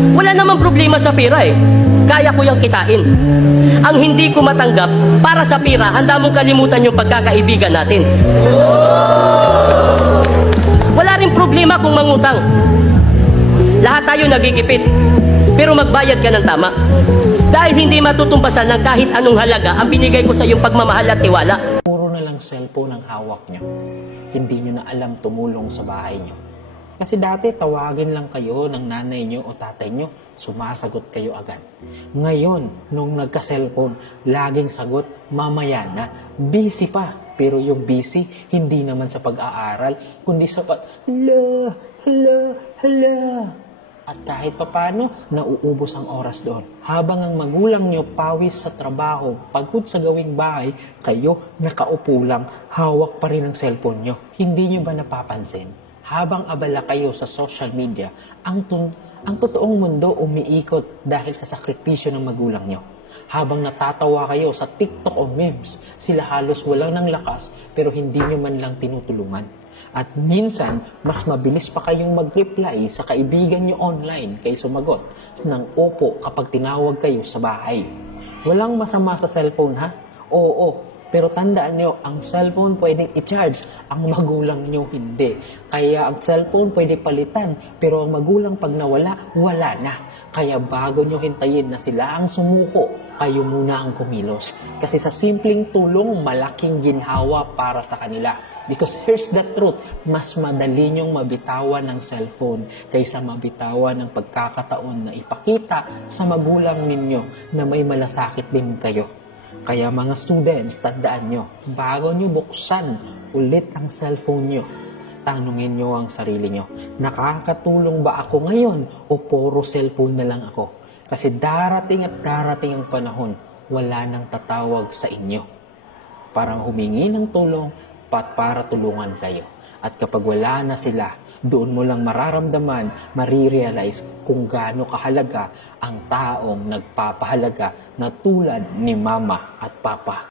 Wala namang problema sa pera eh. Kaya ko yung kitain. Ang hindi ko matanggap, para sa pera, handa mong kalimutan yung pagkakaibigan natin. Wala rin problema kung mangutang. Lahat tayo nagigipit. Pero magbayad ka ng tama. Dahil hindi matutumbasan ng kahit anong halaga ang binigay ko sa iyong pagmamahal at tiwala. Puro na lang cellphone ang hawak nyo. Hindi nyo na alam tumulong sa bahay nyo. Kasi dati tawagin lang kayo ng nanay nyo o tatay nyo, sumasagot kayo agad. Ngayon, nung nagka-cellphone, laging sagot, mamaya na. Busy pa. Pero yung busy, hindi naman sa pag-aaral, kundi sa hala. At kahit papano, nauubos ang oras doon. Habang ang magulang nyo pawis sa trabaho, pagod sa gawing bahay, kayo nakaupo lang, hawak pa rin ang cellphone nyo. Hindi nyo ba napapansin? Habang abala kayo sa social media, ang totoong mundo umiikot dahil sa sakripisyo ng magulang nyo. Habang natatawa kayo sa TikTok o memes, sila halos walang ng lakas pero hindi nyo man lang tinutulungan. At minsan, mas mabilis pa kayong mag-reply sa kaibigan nyo online kay sumagot ng opo kapag tinawag kayo sa bahay. Walang masama sa cellphone ha? Oo, pero tandaan nyo, ang cellphone pwedeng i-charge, ang magulang nyo hindi. Kaya ang cellphone pwede palitan, pero ang magulang pag nawala, wala na. Kaya bago nyo hintayin na sila ang sumuko, kayo muna ang kumilos. Kasi sa simpleng tulong, malaking ginhawa para sa kanila. Because here's the truth, mas madali nyong mabitawan ng cellphone kaysa mabitawan ng pagkakataon na ipakita sa magulang ninyo na may malasakit din kayo. Kaya mga students, tandaan nyo, bago nyo buksan ulit ang cellphone nyo, tanungin nyo ang sarili nyo, nakakatulong ba ako ngayon o puro cellphone na lang ako? Kasi darating at darating ang panahon, wala nang tatawag sa inyo para humingi ng tulong para tulungan kayo. At kapag wala na sila, doon mo lang mararamdaman, marirealize kung gaano kahalaga ang taong nagpapahalaga na tulad ni mama at papa.